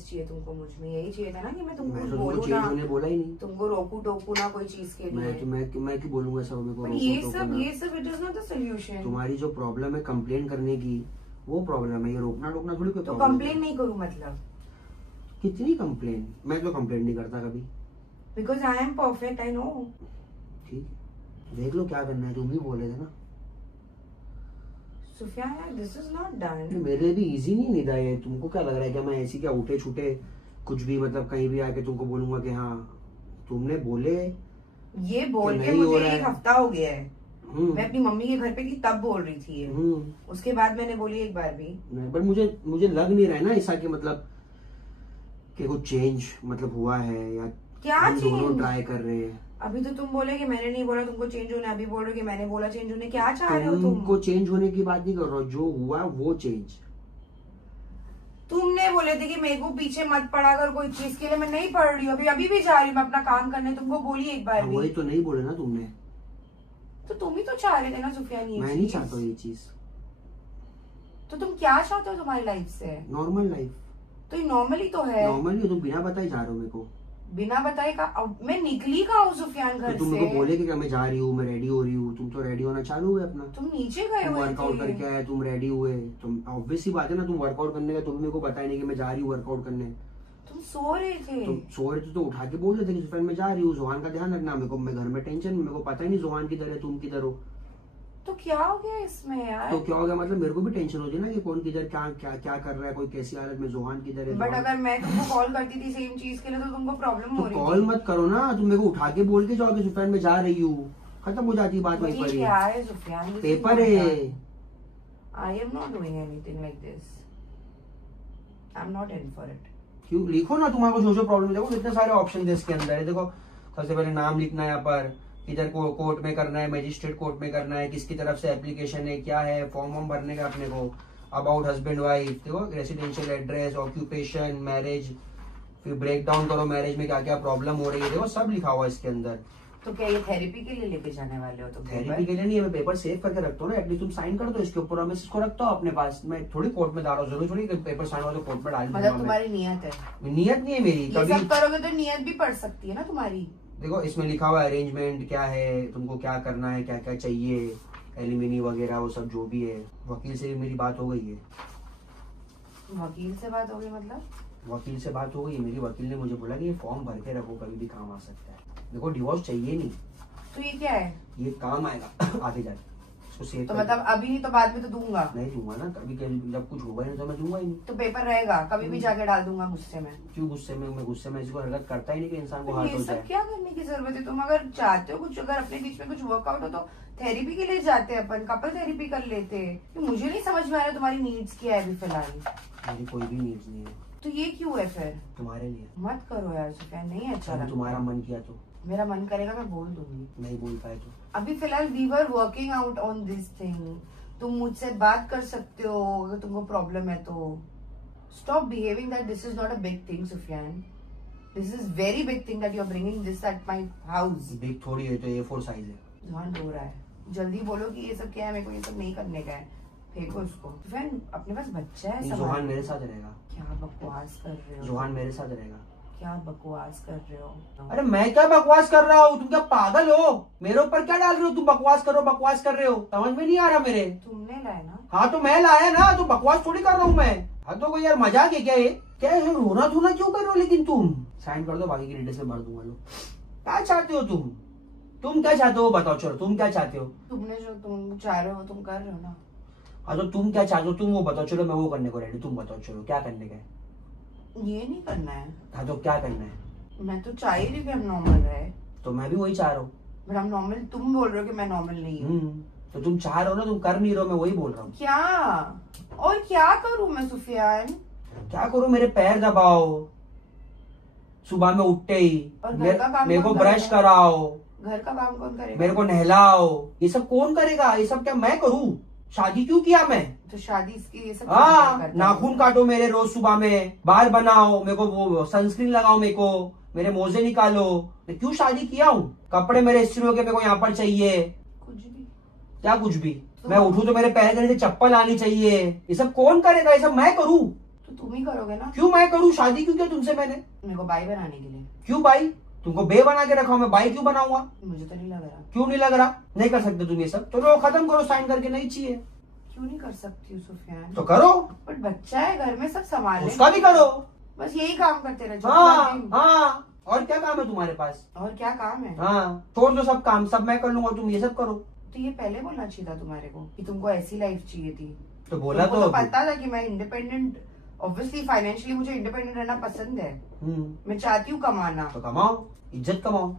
Changes चाहिए तुमको मुझ में, यही चाहिए था ना कि मैं तुमको मैं तो बोलूं तुमको ना, चेंज होने बोला ही नहीं। तुमको रोकू टोकू ना कोई चीज के लिए। मैं क्यों बोलूंगा सब मेरे को But रोको ये टोको सब ना। It is not the solution. तुम्हारी जो प्रॉब्लम है कंप्लेन करने की, वो प्रॉब्लम है, ये रोकना टोकना थोड़ी कोई तो प्रॉब्लम कंप्लेन है। नहीं करूं मतलब? कितनी कंप्लेन? मैं तो कंप्लेन नहीं करता कभी। Because I am perfect, I know. ठीक, देख लो क्या करना है, तुम ही बोले थे ना। Sufiyan this is not done. मेरे लिए भी इजी नहीं निदा ये। तुमको क्या लग रहा है कि मैं ऐसी क्या उठे छूटे कुछ भी मतलब कहीं भी आके तुमको बोलूंगा कि हाँ तुमने बोले ये बोल के नहीं हो मुझे रहा एक है। हफ्ता हो गया है। मैं अपनी मम्मी के घर पे थी तब बोल रही थी ये। उसके बाद मैंने बोली एक बार भी नहीं, बट मुझे लग नहीं रहा है ना ऐसा कि मतलब कि कुछ चेंज मतलब हुआ है या क्या हम दोनों चेंज? ट्राई कर रहे हैं। अभी तो तुम बोले कि मैंने नहीं बोला तुमको चेंज होने, अभी बोल रहे हो कि मैंने बोला चेंज होने। क्या चाह रहे हो तुमको तुम? चेंज होने की बात नहीं कर रहा हूँ, जो हुआ वो चेंज। तुमने बोले थे कि मेरे को पीछे मत पड़ा कर कोई चीज के लिए। मैं नहीं पढ़ रही हूँ, अभी भी जा रही हूँ मैं अपना काम करने। तुमको बोली एक बार भी। वही तो नहीं बोले ना तुमने। तो तुम ही तो चाह रहे थे ना सुफियान ये मैं नहीं चीज। चाहता हूँ ये चीज। तो तुम क्या चाहते हो तुम्हारी लाइफ से? Normal life. तो ये नॉर्मली तो है। नॉर्मली तुम बिना बताए जा रहे हो मेरे को। बिना बताए का मैं निकली कहाँ हूँ सुफियान तो घर तुम से? मेरे को बोले कि मैं जा रही हूँ, मैं रेडी हो रही हूँ। तुम तो रेडी होना चालू हुए अपना। तुम नीचे गए हुए वर्कआउट थे। करके आए, तुम रेडी हुए। तुम ऑब्वियस सी बात है ना, तुम वर्कआउट करने का, तुम मेरे को बताया नहीं कि मैं जा रही हूँ वर्कआउट करने। तुम सो रहे थे। तुम सो रहे थे तो उठा के बोल रहे थे कि सुफियान मैं जा रही हूँ, जोहान का ध्यान रखना। मेरे को, मैं घर में टेंशन, मेरे को पता ही नहीं जोहान किधर है, तुम किधर हो। तो क्या हो गया इसमें यार? तो क्या हो गया मतलब? मेरे को भी टेंशन होती है ना कि कौन किधर क्या क्या क्या कर रहा है, कोई कैसी हालत में, जोहान किधर है। बट अगर मैं तुमको कॉल करती थी सेम चीज के लिए तो तुमको प्रॉब्लम हो तो रही कॉल थी। मत करो ना, तुम मेरे को उठा के बोल के जाओ कि सुफियान मैं जा रही हूँ, खत्म हो जाती है बात वहीं ये पर ही। क्या है सुफियान? पेपर है। I am not doing anything like this. I am not in for it. क्यों? लिखो ना, तुम्हारे को जो प्रॉब्लम। देखो कितने सारे ऑप्शन है इसके अंदर है। देखो सबसे पहले नाम लिखना है यहाँ पर, इधर को कोर्ट में करना है, मजिस्ट्रेट कोर्ट में करना है, किसकी तरफ से एप्लीकेशन है, क्या है, फॉर्म वॉर्म भरने का अपने को, अबाउट हस्बैंड वाइफ, देखो रेसिडेंशियल एड्रेस, ऑक्यूपेशन, मैरिज, फिर ब्रेक डाउन करो मैरिज में क्या क्या प्रॉब्लम हो रही है, देखो सब लिखा हुआ है इसके अंदर। तो क्या ये थेरेपी के लिए लेके जाने वाले हो तुम? थेरेपी के लिए नहीं, मैं पेपर सेव करके रखता हूँ ना, एटलीस्ट तुम साइन कर दो इसके ऊपर, मैं इसको रखता हूँ अपने पास। मैं थोड़ी कोर्ट में डाल रहा हूँ, जरूरी थोड़ी पेपर साइन हो तो कोर्ट में डाल दूंगा। मतलब तुम्हारी नियत है? नियत नहीं है मेरी। ये कभी सब करोगे तो नियत भी पड़ सकती है ना तुम्हारी। देखो इसमें लिखा हुआ है अरेंजमेंट क्या है, तुमको क्या करना है, क्या क्या चाहिए, एलिमिनी वगैरह वो सब जो भी है। वकील से भी मेरी बात हो गई है। वकील से बात हो गई मतलब? वकील से बात हो गई है मेरी। वकील ने मुझे बोला कि ये फॉर्म भर के रखो, कभी भी काम आ सकता है। देखो डिवोर्स चाहिए नहीं, तो ये क्या है? ये काम आएगा आगे जाके। इसको सेव तो कर मतलब अभी नहीं तो बाद में तो दूंगा? नहीं दूंगा ना, कभी जब कुछ होगा नहीं तो मैं दूंगा ही नहीं। तो पेपर रहेगा, कभी भी जाके डाल दूंगा गुस्से में। क्यों गुस्से में? मैं गुस्से में इसको हरकत करता ही नहीं कि इंसान को तो हार्ट ये हो सब जाए। क्या करने की जरूरत है? तुम अगर चाहते हो कुछ, अगर अपने बीच में कुछ वर्कआउट हो तो थेरेपी के लिए जाते हैं अपन, कपल थेरेपी कर लेते हैं। तो मुझे नहीं समझ में आ रहा तुम्हारी नीड्स क्या है अभी फिलहाल। मेरी कोई भी नीड्स नहीं है। तो ये क्यों है फिर? तुम्हारे लिए। मत करो यार सुफियान, नहीं अच्छा अगर लगता। तुम्हारा मन किया तो। मेरा मन करेगा मैं बोल दूंगी। नहीं बोल पाए तो। अभी फिलहाल we were working out on this thing. तुम मुझसे बात कर सकते हो अगर तुमको प्रॉब्लम है तो। Stop behaving that this is not a big thing Sufiyan. This is very big thing that you are bringing this at my house. Big थोड़ी है, तो A4 साइज है। ध्यान हो रहा है, जल्दी बोलो कि ये सब क्या है, मेरे को ये सब नहीं करने का है। फेंको इसको। सुफियान अपने पास बच्चा है, जोहान संभाल। मेरे साथ रहेगा। क्या बकवास कर रहे हो? जोहान मेरे साथ रहेगा। क्या बकवास कर रहे हो? अरे मैं क्या बकवास कर रहा हूँ? तुम क्या पागल हो? मेरे ऊपर क्या डाल रहे हो? तुम बकवास कर रहे हो, समझ में नहीं आ रहा मेरे। तुमने लाया ना? हाँ तो मैं लाया ना, तो बकवास थोड़ी कर रहा हूँ मैं। हाँ तो कोई यार मजाक है क्या ये? क्या है, रोना धोना क्यों कर रहे हो? लेकिन तुम साइन कर दो, बाकी की डिटेल्स में भर दूंगा। लो क्या चाहते हो तुम क्या चाहते हो बताओ। चलो तुम क्या चाहते हो? तुमने जो तुम चाह रहे हो तुम कर रहे हो ना। हाँ तो तुम क्या चाहते हो, तुम वो बताओ। चलो मैं वो करने को रेडी, तुम बताओ चलो क्या करने का है। ये नहीं करना है। हाँ तो क्या करना है? मैं तो चाह ही रही कि हम नॉर्मल रहे। तो मैं भी वही चाह रहा हूँ। बट हम नॉर्मल, तुम बोल रहे हो कि मैं नॉर्मल नहीं हूँ। तो तुम चाह रहे हो ना, तुम कर नहीं रहे हो, मैं वही बोल रहा हूँ। क्या? और क्या करूँ मैं सुफियान? क्या करूँ? मेरे पैर दबाओ सुबह में उठते ही, और घर का काम मेरे को कौन ब्रश करेगा? कराओ, घर का काम कौन करेगा? मेरे को नहलाओ। ये सब कौन करेगा? ये सब क्या मैं करूँ? शादी क्यों किया मैं? तो शादी इसकी ये सब हाँ, करता है। नाखून काटो मेरे रोज सुबह में, बाल बनाओ, मेरे को वो सनस्क्रीन लगाओ, मेरे को मेरे मोजे निकालो। मैं क्यों शादी किया हूँ? कपड़े मेरे इस्त्री होके मेरे को यहाँ पर चाहिए। कुछ भी क्या कुछ भी? मैं उठूं तो मेरे पैर के नीचे चप्पल आनी चाहिए। ये सब कौन करेगा? ये सब मैं करूँ? तो तुम ही करोगे ना। क्यों मैं करूँ? शादी क्यों किया तुमसे मैंने? मेरे को बाई बनाने के लिए। क्यों बाई? तुमको बे बना के रखा हूं, मैं बाई क्यों बनाऊंगा? मुझे तो नहीं लग रहा। क्यों नहीं लग रहा? नहीं कर सकते तुम ये सब? चलो खत्म करो, साइन करके नहीं चाहिए। क्यों नहीं कर सकती हूँ सुफियान? तो करो। बट बच्चा है घर में, सब संभालने। उसका भी करो। बस यही काम करते रहो। हाँ हाँ, और क्या काम है तुम्हारे पास? और क्या काम है? हाँ, छोड़ दो सब काम, सब मैं कर लूंगा, तुम ये सब करो। तो ये पहले बोलना चाहिए था तुम्हारे को कि तुमको ऐसी लाइफ चाहिए थी। तो बोला तुमको तो पता था कि मैं इंडिपेंडेंट, ऑब्वियसली फाइनेंशियली मुझे इंडिपेंडेंट रहना पसंद है। मैं चाहती हूँ कमाना। तो कमाओ, इज्जत कमाओ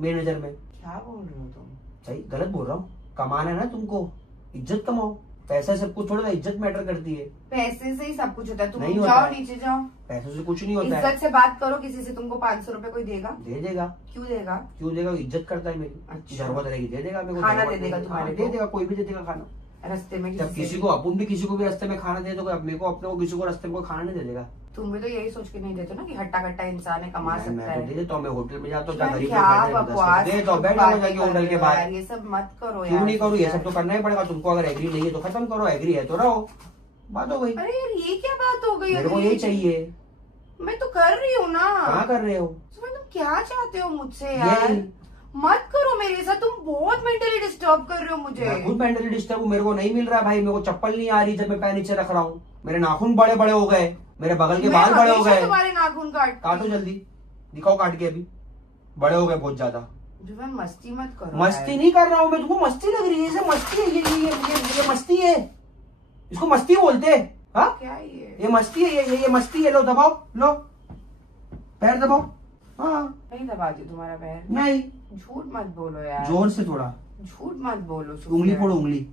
मेरी नजर में। क्या बोल रहे हो तुम? सही गलत बोल रहा हूँ? कमाना है ना तुमको, इज्जत कमाओ। पैसा सब कुछ थोड़ा, इज्जत मैटर करती है। पैसे से ही सब कुछ होता है। तुम नहीं जाओ होता है। नीचे जाओ, पैसों से कुछ नहीं होता है। इज्जत से बात करो किसी से। तुमको 500 रुपए कोई देगा? दे देगा। क्यों देगा? क्यों देगा? इज्जत करता है मेरी। अच्छा। जरूरत रहेगी दे देगा मेरे को। खाना जरूरत दे देगा रहेगी, तुम्हारे हाँ, को? दे देगा, कोई भी दे देगा खाना। रास्ते में जब किसी को अपन भी किसी को भी रास्ते में खाना दे दोगे, अपने को अपने को किसी को रास्ते में कोई खाना नहीं दे देगा। तुम भी तो यही सोच के नहीं देते ना कि हट्टा कट्टा इंसान है, कमा सकता मैं तो दे है। देता हूँ, मैं होटल में जाता हूँ, यार, गरीब क्या बकवास दे तो बैठ जाओ जाके होटल के बाहर। यार, ये सब मत करो क्यों यार। नहीं करूँ? ये सब तो करना ही पड़ेगा तुमको। अगर एग्री नहीं है तो खत्म करो, एग्री है तो रहो, बात हो गई। अरे यार, ये क्या बात हो गई? मेरे को अभी? यही चाहिए। मैं तो कर रही हूँ ना। कहाँ कर रहे हो? तुम क्या चाहते हो मुझसे यार? यही। मत करो मेरे साथ, तुम बहुत मेंटली डिस्टर्ब कर रहे हो मुझे। मैं खुद मेंटली डिस्टर्ब हूँ, मेरे को नहीं मिल रहा भाई। मेरे को चप्पल नहीं आ रही जब मैं पैर नीचे रख रहा हूँ। मेरे नाखून बड़े बड़े हो गए, मेरे बगल के मैं बाल बड़े हो हमेशा गए। तुम्हारे नाखून काटो जल्दी, दिखाओ काट के। अभी बड़े हो गए बहुत ज्यादा। जुबान मस्ती मत करो। मस्ती नहीं कर रहा हूँ मैं, तुमको मस्ती लग रही है। ये मस्ती है, ये मस्ती है। इसको मस्ती बोलते हैं। हाँ, क्या ये? ये मस्ती है, ये मस्ती है। लो दबाओ, लो पैर दबाओ। हाँ, नहीं दबाती तुम्हारा पैर। नहीं, झूठ मत बोलो यार। जोर से थोड़ा। झूठ मत बोलो सुफियान। उंगली फोड़ो, उंगली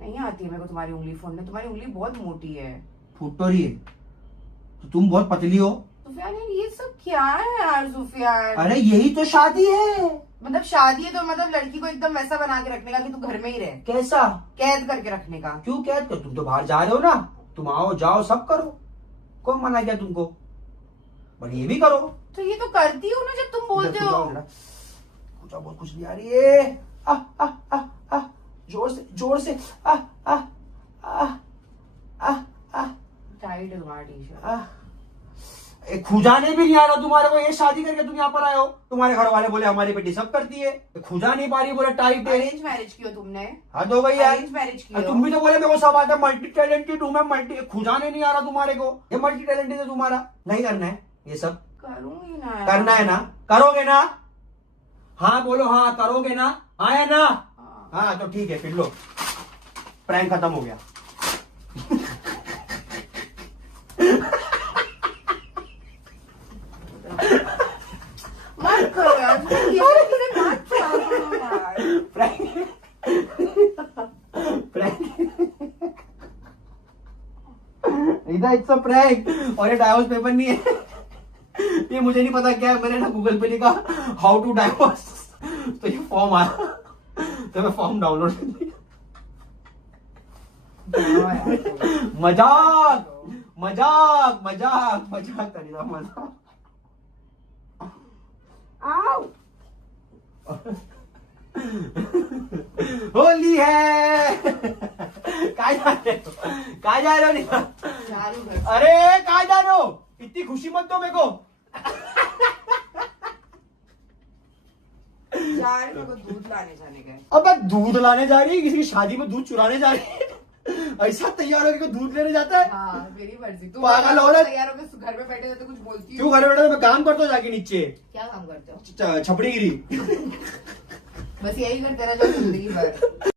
नहीं आती है मेरे को तुम्हारी उंगली फोड़ने। तुम्हारी उंगली बहुत मोटी है। फूट तो रही है। तो तुम बहुत पतली हो। सुफियान यार, ये सब क्या है यार सुफियान? अरे यही तो शादी है। मतलब शादी है तो मतलब लड़की को एकदम वैसा बना के रखने का कि तू घर में ही रहे, कैसा? कैद करके रखने का। क्यों कैद कर? तुम तो बाहर जा रहे हो ना, तुम आओ जाओ सब करो, कौन मना किया तुमको? बट ये भी करो। तो ये तो करती हूँ ना जब तुम बोलते हो। कुछ बहुत कुछ नहीं आ रही है। आ आ आ आ जोर से, जोर से। आ आ आ आ आ टाइट है तुम्हारा टी शर्ट। खुजाने भी नहीं आ रहा तुम्हारे को। ये शादी करके तुम यहाँ पर आए हो, तुम्हारे घर वाले बोले हमारी बेटी सब करती है, खुजा नहीं पा रही, बोले टाइट है। अरेंज मैरिज की हो तुमने? हद हो गई यार। अरेंज मैरिज की हो? तुम भी तो बोले मेरे को सब आता है, मल्टी टैलेंटेड हूँ मैं। खुजाने नहीं आ रहा तुम्हारे को। ये मल्टी टैलेंटेड है तुम्हारा। नहीं करना है ये सब? करूंगी ना यार। करना है ना? करोगे ना? हाँ बोलो, हाँ करोगे ना? हाँ या ना? हाँ तो ठीक है, फिर लो, प्रैंक खत्म हो गया। मत करो यार, ये सब चीजें मत करो यार। प्रैंक इधर इट्स अ प्रैंक। और ये डाइवोर्स पेपर नहीं है। ये मुझे नहीं पता क्या है, मैंने ना गूगल पे लिखा हाउ टू डाइवोर्स, तो ये फॉर्म आया, तो मैं फॉर्म डाउनलोड कर लिया। मजाक मजाक मजाक मजाक करेगा, मजाक। आओ होली है। कहाँ जा रहे हो? कहाँ जा रहे हो? अरे कहाँ जा रहे हो? इतनी खुशी मत दो मेरे को। जा रही मेरे को दूध लाने जाने का। अब दूध लाने जा रही है? किसी की शादी में दूध चुराने जा रही है? ऐसा तैयार होकर दूध लेने जाता है? हाँ, मेरी मर्जी। तू पागल औरत। तैयार होकर घर में बैठे तो कुछ बोलती तू घर बैठे, मैं काम करता हूँ जाके नीचे। क्या काम करते हो? छपड़ी गिरी। बस यही करते रह जो जिंदगी भर।